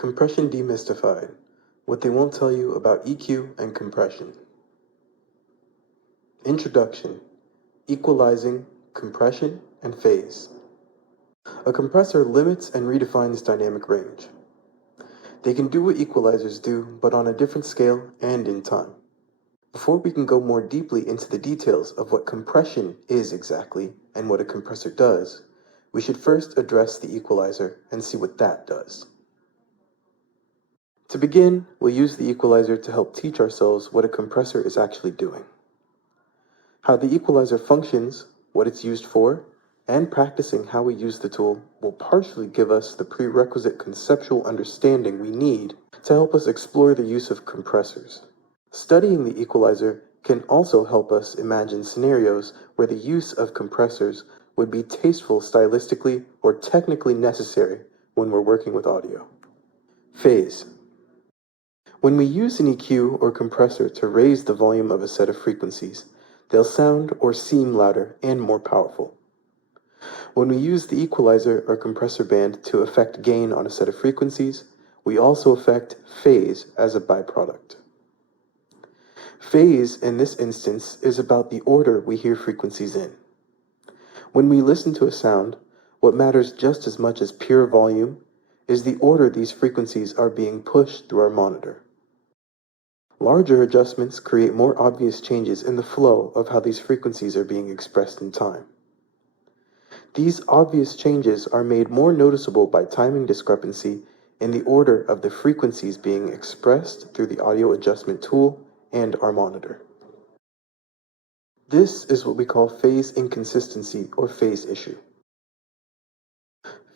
Compression Demystified, what they won't tell you about EQ and compression. Introduction, equalizing, compression, and phase. A compressor limits and redefines dynamic range. They can do what equalizers do, but on a different scale and in time. Before we can go more deeply into the details of what compression is exactly and what a compressor does, we should first address the equalizer and see what that does. To begin, we'll use the equalizer to help teach ourselves what a compressor is actually doing. How the equalizer functions, what it's used for, and practicing how we use the tool will partially give us the prerequisite conceptual understanding we need to help us explore the use of compressors. Studying the equalizer can also help us imagine scenarios where the use of compressors would be tasteful stylistically or technically necessary when we're working with audio. Phase. When we use an EQ or compressor to raise the volume of a set of frequencies, they'll sound or seem louder and more powerful. When we use the equalizer or compressor band to affect gain on a set of frequencies, we also affect phase as a byproduct. Phase, in this instance, is about the order we hear frequencies in. When we listen to a sound, what matters just as much as pure volume is the order these frequencies are being pushed through our monitor. Larger adjustments create more obvious changes in the flow of how these frequencies are being expressed in time. These obvious changes are made more noticeable by timing discrepancy in the order of the frequencies being expressed through the audio adjustment tool and our monitor. This is what we call phase inconsistency or phase issue.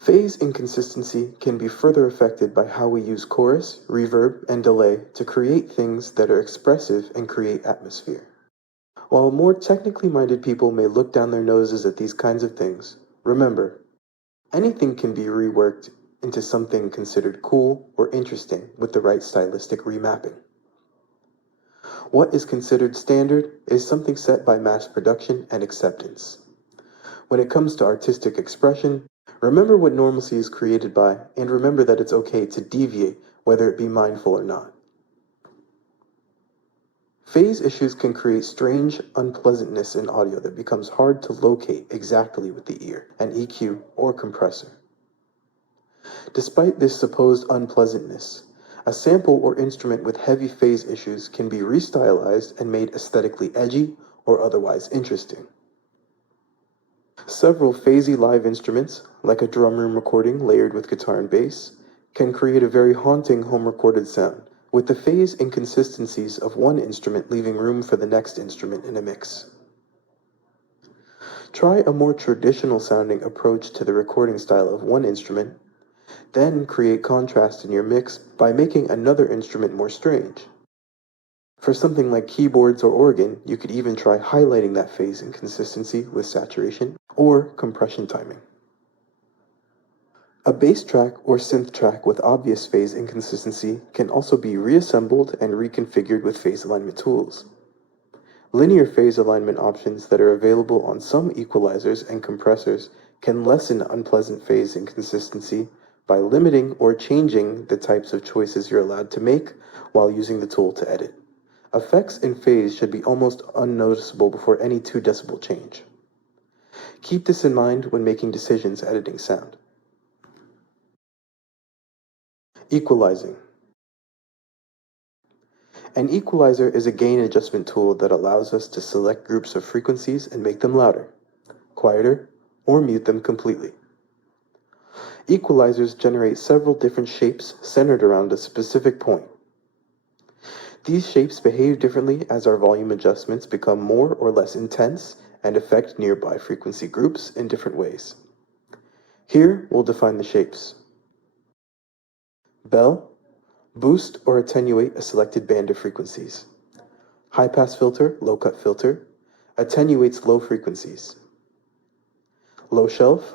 Phase inconsistency can be further affected by how we use chorus, reverb, and delay to create things that are expressive and create atmosphere. While more technically minded people may look down their noses at these kinds of things, remember, anything can be reworked into something considered cool or interesting with the right stylistic remapping. What is considered standard is something set by mass production and acceptance. When it comes to artistic expression, remember what normalcy is created by, and remember that it's okay to deviate, whether it be mindful or not. Phase issues can create strange unpleasantness in audio that becomes hard to locate exactly with the ear, an EQ, or compressor. Despite this supposed unpleasantness, a sample or instrument with heavy phase issues can be restylized and made aesthetically edgy or otherwise interesting. Several phasey live instruments, like a drum room recording layered with guitar and bass, can create a very haunting home-recorded sound, with the phase inconsistencies of one instrument leaving room for the next instrument in a mix. Try a more traditional-sounding approach to the recording style of one instrument, then create contrast in your mix by making another instrument more strange. For something like keyboards or organ, you could even try highlighting that phase inconsistency with saturation or compression timing. A bass track or synth track with obvious phase inconsistency can also be reassembled and reconfigured with phase alignment tools. Linear phase alignment options that are available on some equalizers and compressors can lessen unpleasant phase inconsistency by limiting or changing the types of choices you're allowed to make while using the tool to edit. Effects in phase should be almost unnoticeable before any 2 decibel change. Keep this in mind when making decisions editing sound. Equalizing. An equalizer is a gain adjustment tool that allows us to select groups of frequencies and make them louder, quieter, or mute them completely. Equalizers generate several different shapes centered around a specific point. These shapes behave differently as our volume adjustments become more or less intense and affect nearby frequency groups in different ways. Here, we'll define the shapes. Bell, boost or attenuate a selected band of frequencies. High-pass filter, low-cut filter, attenuates low frequencies. Low shelf,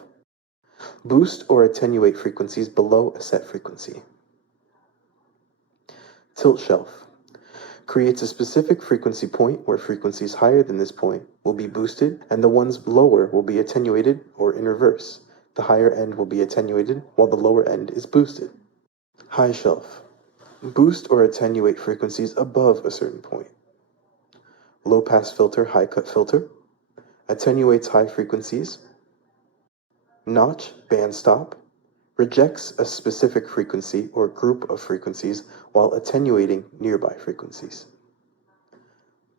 boost or attenuate frequencies below a set frequency. Tilt shelf, creates a specific frequency point where frequencies higher than this point will be boosted and the ones lower will be attenuated, or in reverse. The higher end will be attenuated while the lower end is boosted. High shelf. Boost or attenuate frequencies above a certain point. Low pass filter, high cut filter. Attenuates high frequencies. Notch, band stop. Rejects a specific frequency or group of frequencies while attenuating nearby frequencies.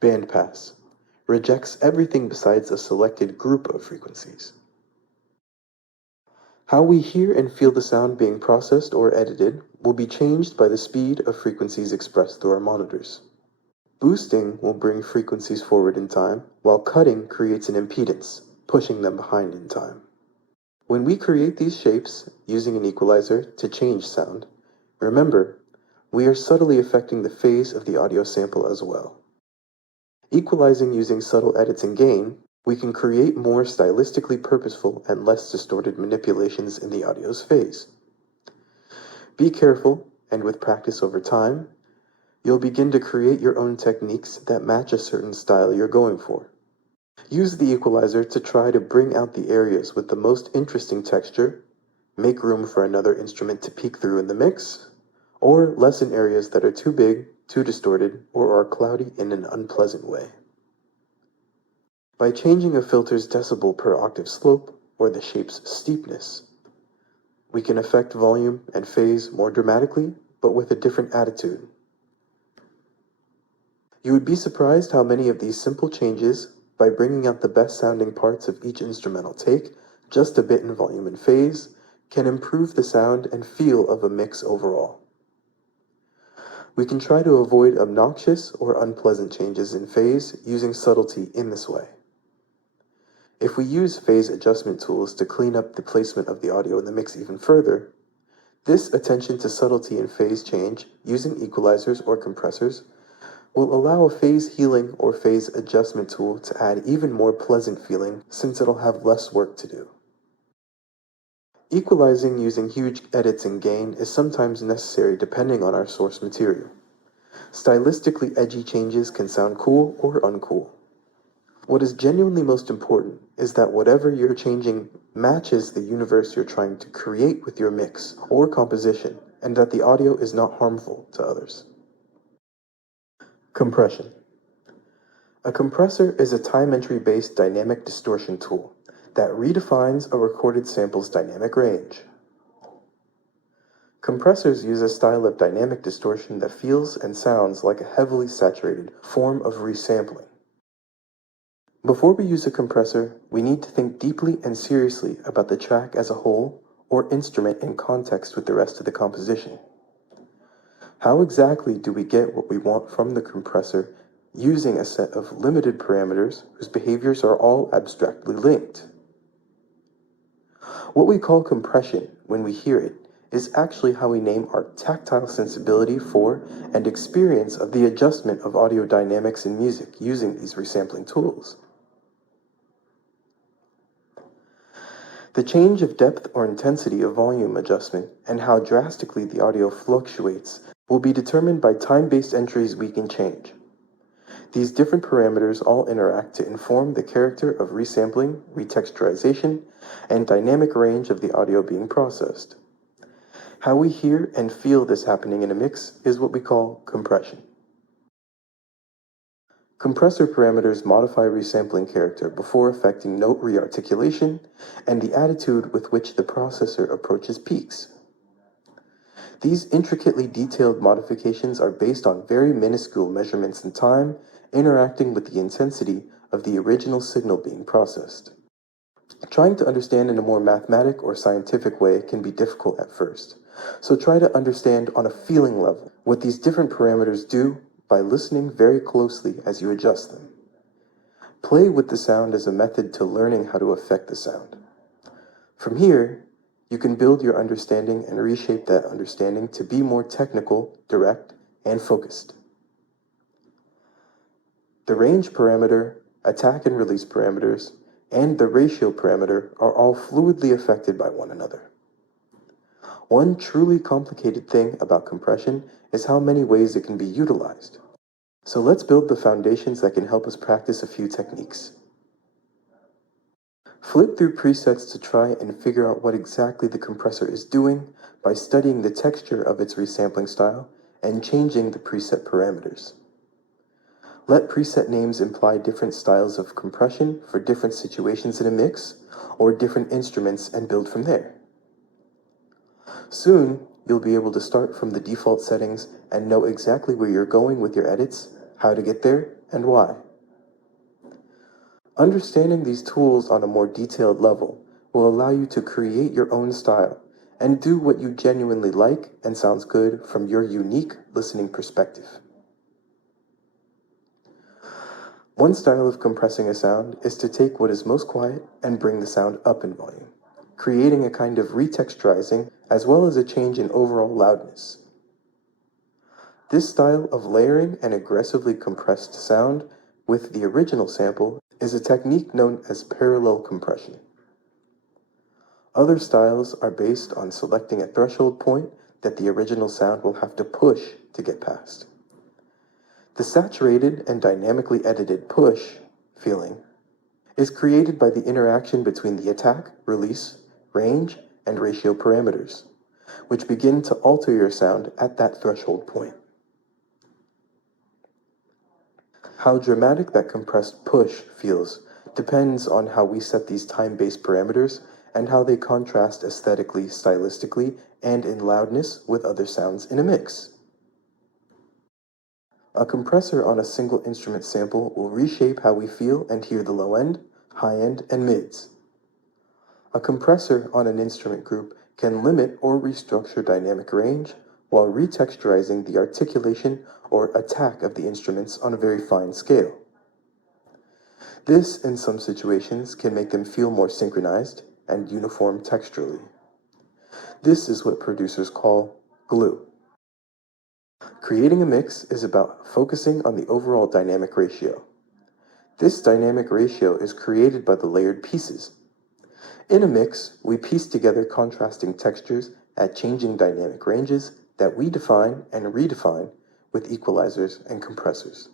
Band pass. Rejects everything besides a selected group of frequencies. How we hear and feel the sound being processed or edited will be changed by the speed of frequencies expressed through our monitors. Boosting will bring frequencies forward in time, while cutting creates an impedance, pushing them behind in time. When we create these shapes using an equalizer to change sound, remember, we are subtly affecting the phase of the audio sample as well. Equalizing using subtle edits and gain, we can create more stylistically purposeful and less distorted manipulations in the audio's phase. Be careful, and with practice over time, you'll begin to create your own techniques that match a certain style you're going for. Use the equalizer to try to bring out the areas with the most interesting texture, make room for another instrument to peek through in the mix, or lessen areas that are too big, too distorted, or are cloudy in an unpleasant way. By changing a filter's decibel per octave slope, or the shape's steepness, we can affect volume and phase more dramatically, but with a different attitude. You would be surprised how many of these simple changes, by bringing out the best sounding parts of each instrumental take, just a bit in volume and phase, can improve the sound and feel of a mix overall. We can try to avoid obnoxious or unpleasant changes in phase using subtlety in this way. If we use phase adjustment tools to clean up the placement of the audio in the mix even further, this attention to subtlety and phase change using equalizers or compressors will allow a phase healing or phase adjustment tool to add even more pleasant feeling since it'll have less work to do. Equalizing using huge edits and gain is sometimes necessary depending on our source material. Stylistically edgy changes can sound cool or uncool. What is genuinely most important is that whatever you're changing matches the universe you're trying to create with your mix or composition, and that the audio is not harmful to others. Compression. A compressor is a time entry-based dynamic distortion tool that redefines a recorded sample's dynamic range. Compressors use a style of dynamic distortion that feels and sounds like a heavily saturated form of resampling. Before we use a compressor, we need to think deeply and seriously about the track as a whole or instrument in context with the rest of the composition. How exactly do we get what we want from the compressor using a set of limited parameters whose behaviors are all abstractly linked? What we call compression when we hear it is actually how we name our tactile sensibility for and experience of the adjustment of audio dynamics in music using these resampling tools. The change of depth or intensity of volume adjustment and how drastically the audio fluctuates will be determined by time-based entries we can change. These different parameters all interact to inform the character of resampling, retexturization, and dynamic range of the audio being processed. How we hear and feel this happening in a mix is what we call compression. Compressor parameters modify resampling character before affecting note rearticulation and the attitude with which the processor approaches peaks. These intricately detailed modifications are based on very minuscule measurements in time interacting with the intensity of the original signal being processed. Trying to understand in a more mathematic or scientific way can be difficult at first, so try to understand on a feeling level what these different parameters do by listening very closely as you adjust them. Play with the sound as a method to learning how to affect the sound. From here, you can build your understanding and reshape that understanding to be more technical, direct, and focused. The range parameter, attack and release parameters, and the ratio parameter are all fluidly affected by one another. One truly complicated thing about compression is how many ways it can be utilized. So let's build the foundations that can help us practice a few techniques. Flip through presets to try and figure out what exactly the compressor is doing by studying the texture of its resampling style and changing the preset parameters. Let preset names imply different styles of compression for different situations in a mix, or different instruments, and build from there. Soon, you'll be able to start from the default settings and know exactly where you're going with your edits, how to get there, and why. Understanding these tools on a more detailed level will allow you to create your own style and do what you genuinely like and sounds good from your unique listening perspective. One style of compressing a sound is to take what is most quiet and bring the sound up in volume, creating a kind of retexturizing as well as a change in overall loudness. This style of layering an aggressively compressed sound with the original sample is a technique known as parallel compression. Other styles are based on selecting a threshold point that the original sound will have to push to get past. The saturated and dynamically edited push feeling is created by the interaction between the attack, release, range, and ratio parameters, which begin to alter your sound at that threshold point. How dramatic that compressed push feels depends on how we set these time-based parameters and how they contrast aesthetically, stylistically, and in loudness with other sounds in a mix. A compressor on a single instrument sample will reshape how we feel and hear the low end, high end, and mids. A compressor on an instrument group can limit or restructure dynamic range while retexturizing the articulation or attack of the instruments on a very fine scale. This, in some situations, can make them feel more synchronized and uniform texturally. This is what producers call glue. Creating a mix is about focusing on the overall dynamic ratio. This dynamic ratio is created by the layered pieces. In a mix, we piece together contrasting textures at changing dynamic ranges that we define and redefine with equalizers and compressors.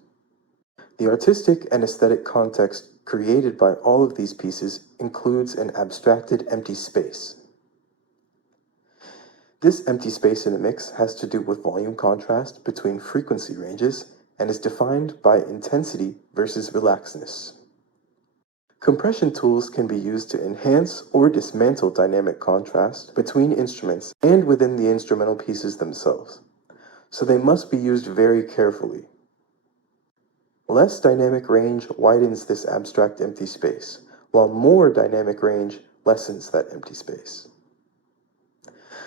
The artistic and aesthetic context created by all of these pieces includes an abstracted empty space. This empty space in a mix has to do with volume contrast between frequency ranges and is defined by intensity versus relaxedness. Compression tools can be used to enhance or dismantle dynamic contrast between instruments and within the instrumental pieces themselves, so they must be used very carefully. Less dynamic range widens this abstract empty space, while more dynamic range lessens that empty space.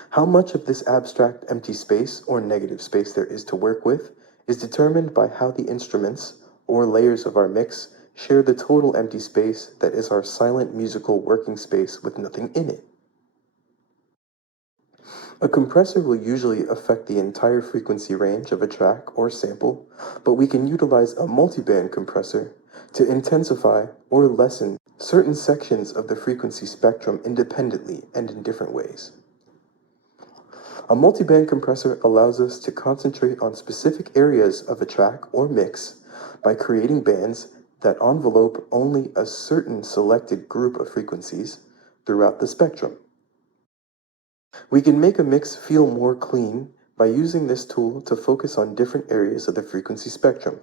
How much of this abstract empty space or negative space there is to work with is determined by how the instruments or layers of our mix share the total empty space that is our silent musical working space with nothing in it. A compressor will usually affect the entire frequency range of a track or sample, but we can utilize a multiband compressor to intensify or lessen certain sections of the frequency spectrum independently and in different ways. A multiband compressor allows us to concentrate on specific areas of a track or mix by creating bands that envelope only a certain selected group of frequencies throughout the spectrum. We can make a mix feel more clean by using this tool to focus on different areas of the frequency spectrum.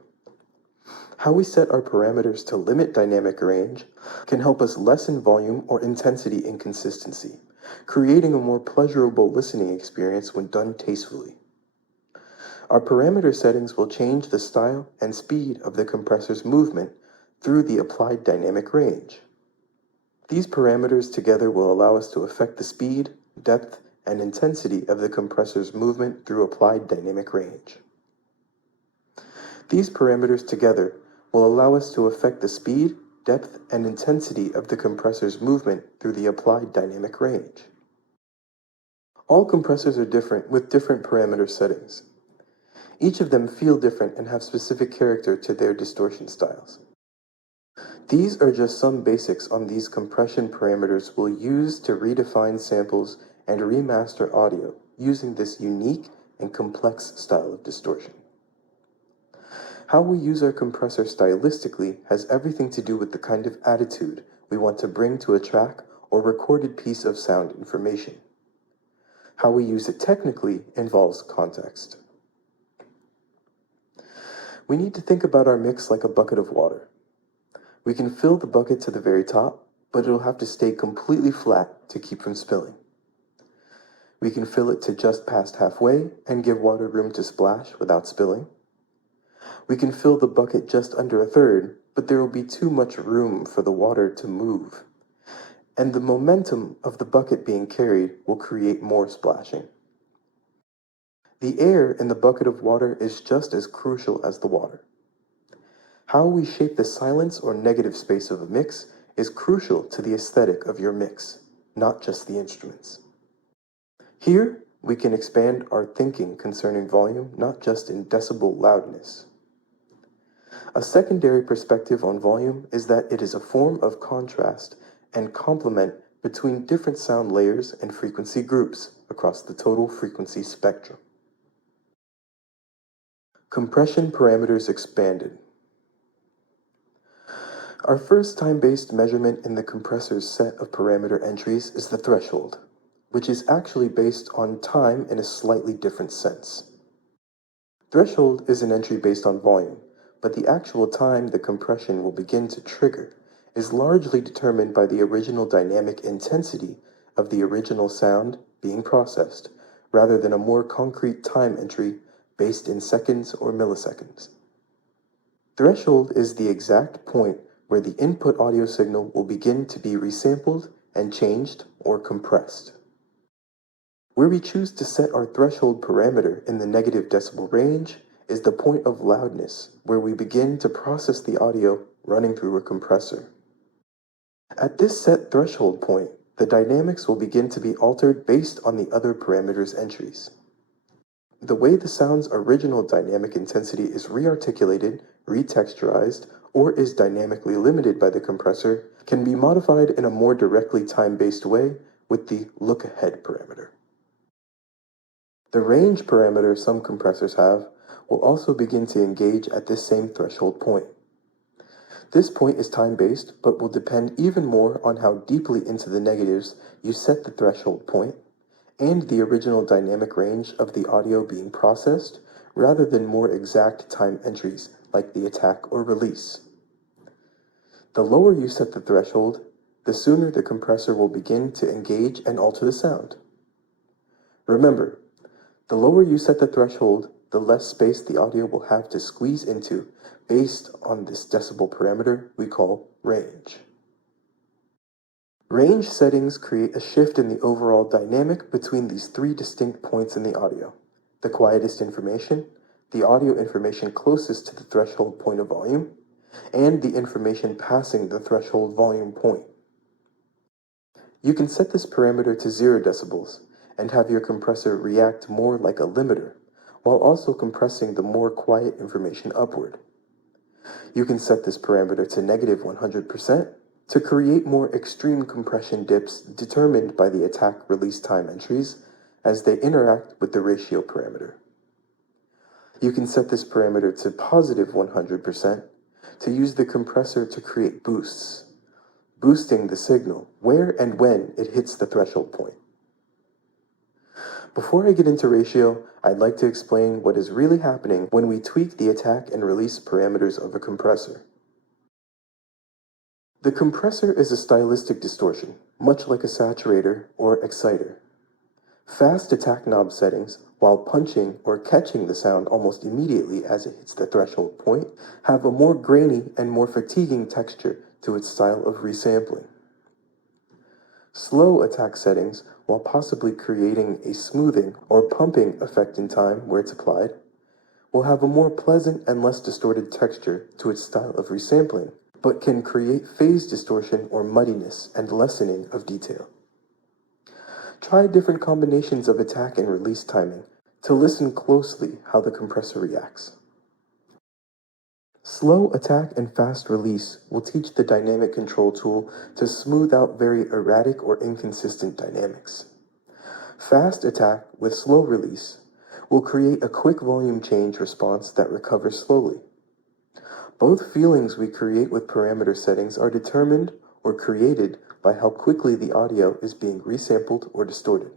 How we set our parameters to limit dynamic range can help us lessen volume or intensity inconsistency, creating a more pleasurable listening experience when done tastefully. Our parameter settings will change the style and speed of the compressor's movement through the applied dynamic range. These parameters together will allow us to affect the speed, depth, and intensity of the compressor's movement through applied dynamic range. These parameters together will allow us to affect the speed, depth, and intensity of the compressor's movement through the applied dynamic range. All compressors are different with different parameter settings. Each of them feel different and have specific character to their distortion styles. These are just some basics on these compression parameters we'll use to redefine samples and remaster audio using this unique and complex style of distortion. How we use our compressor stylistically has everything to do with the kind of attitude we want to bring to a track or recorded piece of sound information. How we use it technically involves context. We need to think about our mix like a bucket of water. We can fill the bucket to the very top, but it'll have to stay completely flat to keep from spilling. We can fill it to just past halfway and give water room to splash without spilling. We can fill the bucket just under a third, but there will be too much room for the water to move, and the momentum of the bucket being carried will create more splashing. The air in the bucket of water is just as crucial as the water. How we shape the silence or negative space of a mix is crucial to the aesthetic of your mix, not just the instruments. Here, we can expand our thinking concerning volume, not just in decibel loudness. A secondary perspective on volume is that it is a form of contrast and complement between different sound layers and frequency groups across the total frequency spectrum. Compression parameters expanded. Our first time-based measurement in the compressor's set of parameter entries is the threshold, which is actually based on time in a slightly different sense. Threshold is an entry based on volume, but the actual time the compression will begin to trigger is largely determined by the original dynamic intensity of the original sound being processed, rather than a more concrete time entry based in seconds or milliseconds. Threshold is the exact point where the input audio signal will begin to be resampled and changed or compressed. Where we choose to set our threshold parameter in the negative decibel range is the point of loudness, where we begin to process the audio running through a compressor. At this set threshold point, the dynamics will begin to be altered based on the other parameters' entries. The way the sound's original dynamic intensity is rearticulated, retexturized, or is dynamically limited by the compressor can be modified in a more directly time-based way with the look-ahead parameter. The range parameter some compressors have will also begin to engage at this same threshold point. This point is time-based, but will depend even more on how deeply into the negatives you set the threshold point and the original dynamic range of the audio being processed, rather than more exact time entries like the attack or release. The lower you set the threshold, the sooner the compressor will begin to engage and alter the sound. Remember, the lower you set the threshold, the less space the audio will have to squeeze into based on this decibel parameter we call range. Range settings create a shift in the overall dynamic between these three distinct points in the audio: the quietest information, the audio information closest to the threshold point of volume, and the information passing the threshold volume point. You can set this parameter to 0 decibels and have your compressor react more like a limiter, while also compressing the more quiet information upward. You can set this parameter to negative 100% to create more extreme compression dips determined by the attack release time entries as they interact with the ratio parameter. You can set this parameter to positive 100% to use the compressor to create boosts, boosting the signal where and when it hits the threshold point. Before I get into ratio, I'd like to explain what is really happening when we tweak the attack and release parameters of a compressor. The compressor is a stylistic distortion, much like a saturator or exciter. Fast attack knob settings, while punching or catching the sound almost immediately as it hits the threshold point, have a more grainy and more fatiguing texture to its style of resampling. Slow attack settings, while possibly creating a smoothing or pumping effect in time where it's applied, will have a more pleasant and less distorted texture to its style of resampling, but can create phase distortion or muddiness and lessening of detail. Try different combinations of attack and release timing to listen closely how the compressor reacts. Slow attack and fast release will teach the dynamic control tool to smooth out very erratic or inconsistent dynamics. Fast attack with slow release will create a quick volume change response that recovers slowly. Both feelings we create with parameter settings are determined or created by how quickly the audio is being resampled or distorted.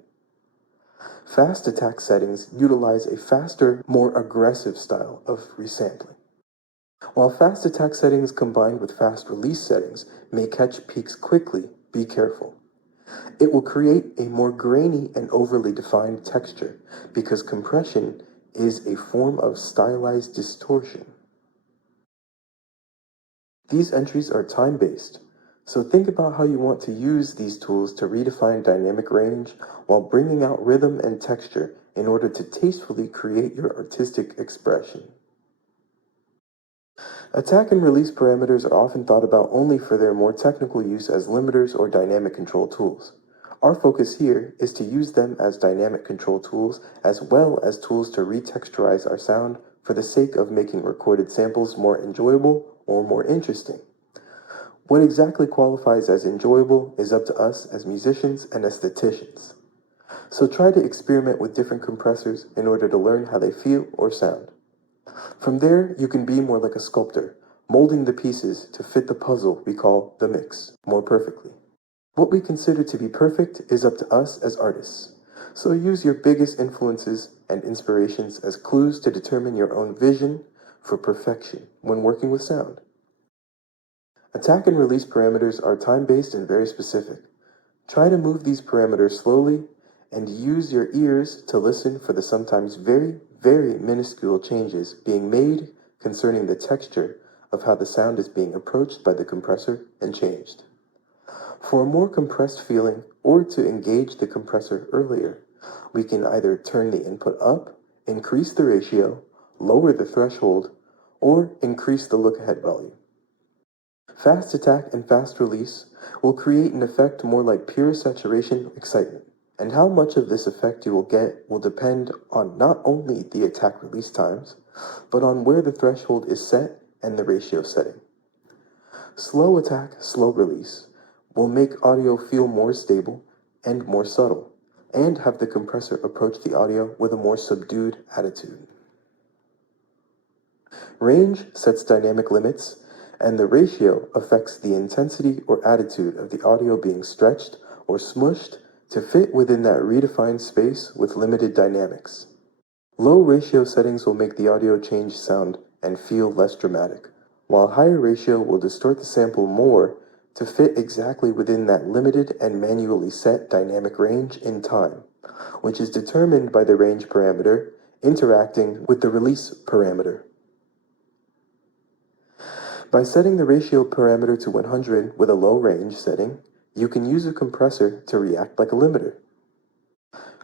Fast attack settings utilize a faster, more aggressive style of resampling. While fast attack settings combined with fast release settings may catch peaks quickly, be careful. It will create a more grainy and overly defined texture because compression is a form of stylized distortion. These entries are time-based, so think about how you want to use these tools to redefine dynamic range while bringing out rhythm and texture in order to tastefully create your artistic expression. Attack and release parameters are often thought about only for their more technical use as limiters or dynamic control tools. Our focus here is to use them as dynamic control tools as well as tools to retexturize our sound for the sake of making recorded samples more enjoyable or more interesting. What exactly qualifies as enjoyable is up to us as musicians and aestheticians. So try to experiment with different compressors in order to learn how they feel or sound. From there, you can be more like a sculptor, molding the pieces to fit the puzzle we call the mix more perfectly. What we consider to be perfect is up to us as artists. So use your biggest influences and inspirations as clues to determine your own vision for perfection when working with sound. Attack and release parameters are time-based and very specific. Try to move these parameters slowly and use your ears to listen for the sometimes very, very minuscule changes being made concerning the texture of how the sound is being approached by the compressor and changed. For a more compressed feeling or to engage the compressor earlier, we can either turn the input up, increase the ratio, lower the threshold, or increase the look-ahead volume. Fast attack and fast release will create an effect more like pure saturation excitement, and how much of this effect you will get will depend on not only the attack release times, but on where the threshold is set and the ratio setting. Slow attack, slow release will make audio feel more stable and more subtle, and have the compressor approach the audio with a more subdued attitude. Range sets dynamic limits, and the ratio affects the intensity or attitude of the audio being stretched or smushed to fit within that redefined space with limited dynamics. Low ratio settings will make the audio change sound and feel less dramatic, while higher ratio will distort the sample more to fit exactly within that limited and manually set dynamic range in time, which is determined by the range parameter interacting with the release parameter. By setting the ratio parameter to 100 with a low range setting, you can use a compressor to react like a limiter.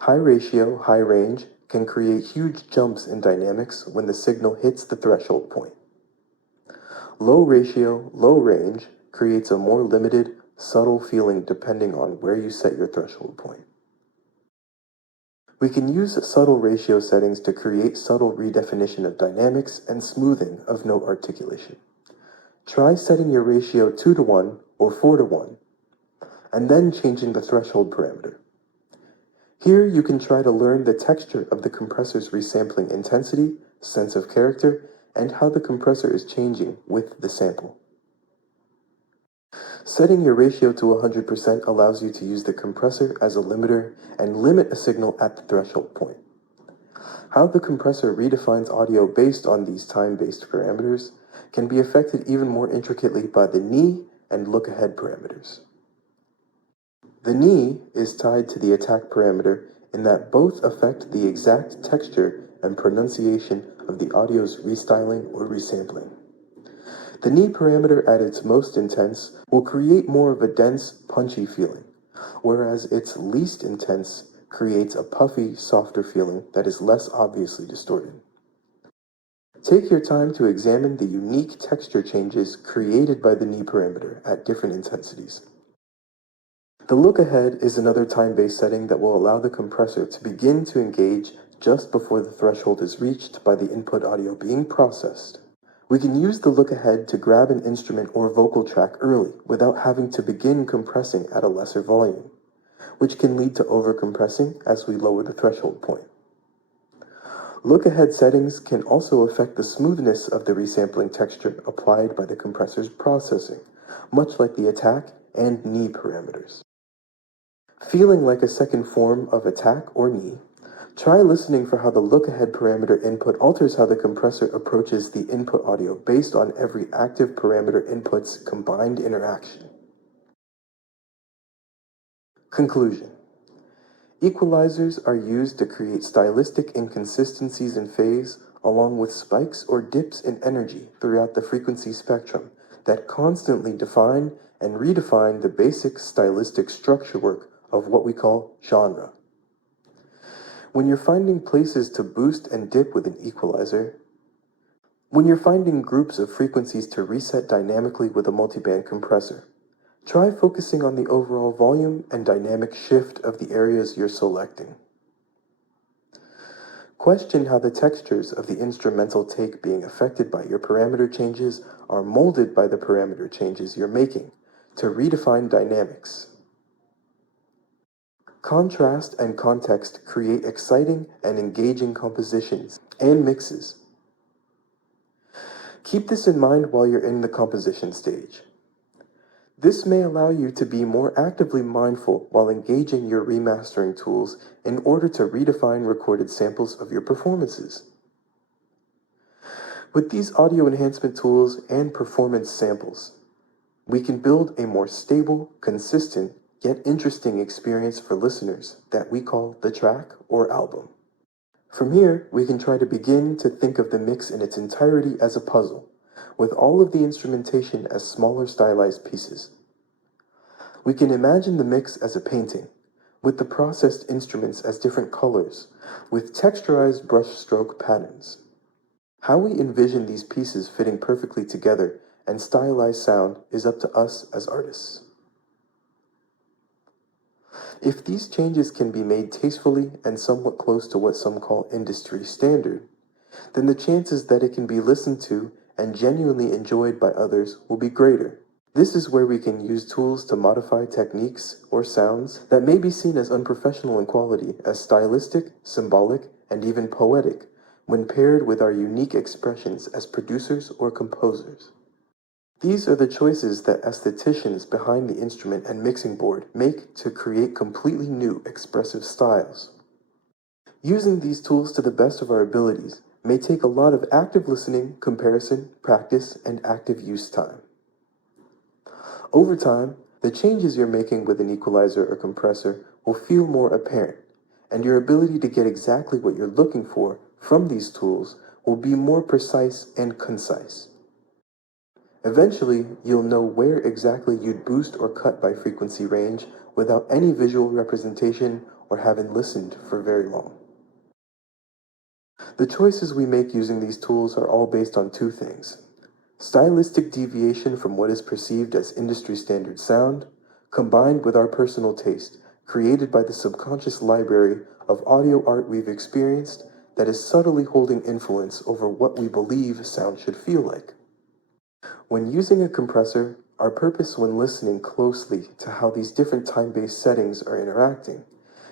High ratio, high range can create huge jumps in dynamics when the signal hits the threshold point. Low ratio, low range creates a more limited, subtle feeling depending on where you set your threshold point. We can use subtle ratio settings to create subtle redefinition of dynamics and smoothing of note articulation. Try setting your ratio 2:1 or 4:1, and then changing the threshold parameter. Here you can try to learn the texture of the compressor's resampling intensity, sense of character, and how the compressor is changing with the sample. Setting your ratio to 100% allows you to use the compressor as a limiter and limit a signal at the threshold point. How the compressor redefines audio based on these time-based parameters can be affected even more intricately by the knee and look-ahead parameters. The knee is tied to the attack parameter in that both affect the exact texture and pronunciation of the audio's restyling or resampling. The knee parameter at its most intense will create more of a dense, punchy feeling, whereas its least intense creates a puffy, softer feeling that is less obviously distorted. Take your time to examine the unique texture changes created by the knee parameter at different intensities. The look ahead is another time-based setting that will allow the compressor to begin to engage just before the threshold is reached by the input audio being processed. We can use the look ahead to grab an instrument or vocal track early without having to begin compressing at a lesser volume, which can lead to overcompressing as we lower the threshold point. Look-ahead settings can also affect the smoothness of the resampling texture applied by the compressor's processing, much like the attack and knee parameters. Feeling like a second form of attack or knee, try listening for how the look-ahead parameter input alters how the compressor approaches the input audio based on every active parameter input's combined interaction. Conclusion. Equalizers are used to create stylistic inconsistencies in phase, along with spikes or dips in energy throughout the frequency spectrum that constantly define and redefine the basic stylistic structure work of what we call genre. When you're finding places to boost and dip with an equalizer, when you're finding groups of frequencies to reset dynamically with a multiband compressor, try focusing on the overall volume and dynamic shift of the areas you're selecting. Question how the textures of the instrumental take being affected by your parameter changes are molded by the parameter changes you're making to redefine dynamics. Contrast and context create exciting and engaging compositions and mixes. Keep this in mind while you're in the composition stage. This may allow you to be more actively mindful while engaging your remastering tools in order to redefine recorded samples of your performances. With these audio enhancement tools and performance samples, we can build a more stable, consistent, yet interesting experience for listeners that we call the track or album. From here, we can try to begin to think of the mix in its entirety as a puzzle, with all of the instrumentation as smaller stylized pieces. We can imagine the mix as a painting, with the processed instruments as different colors, with texturized brushstroke patterns. How we envision these pieces fitting perfectly together and stylized sound is up to us as artists. If these changes can be made tastefully and somewhat close to what some call industry standard, then the chances that it can be listened to and genuinely enjoyed by others will be greater. This is where we can use tools to modify techniques or sounds that may be seen as unprofessional in quality as stylistic, symbolic, and even poetic when paired with our unique expressions as producers or composers. These are the choices that aestheticians behind the instrument and mixing board make to create completely new expressive styles. Using these tools to the best of our abilities may take a lot of active listening, comparison, practice, and active use time. Over time, the changes you're making with an equalizer or compressor will feel more apparent, and your ability to get exactly what you're looking for from these tools will be more precise and concise. Eventually, you'll know where exactly you'd boost or cut by frequency range without any visual representation or having listened for very long. The choices we make using these tools are all based on two things: stylistic deviation from what is perceived as industry standard sound, combined with our personal taste, created by the subconscious library of audio art we've experienced that is subtly holding influence over what we believe sound should feel like. When using a compressor, our purpose when listening closely to how these different time-based settings are interacting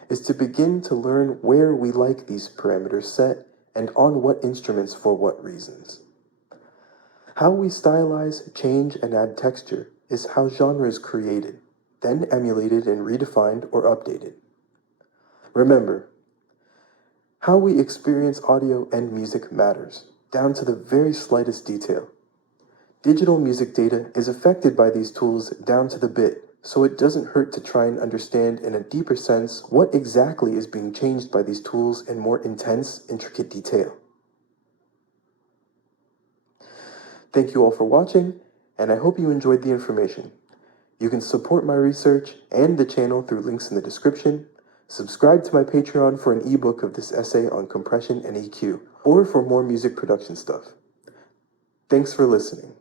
is to begin to learn where we like these parameters set and on what instruments for what reasons. How we stylize, change, and add texture is how genre is created, then emulated and redefined or updated. Remember, how we experience audio and music matters, down to the very slightest detail. Digital music data is affected by these tools down to the bit, so it doesn't hurt to try and understand in a deeper sense what exactly is being changed by these tools in more intense, intricate detail. Thank you all for watching, and I hope you enjoyed the information. You can support my research and the channel through links in the description. Subscribe to my Patreon for an ebook of this essay on compression and EQ, or for more music production stuff. Thanks for listening.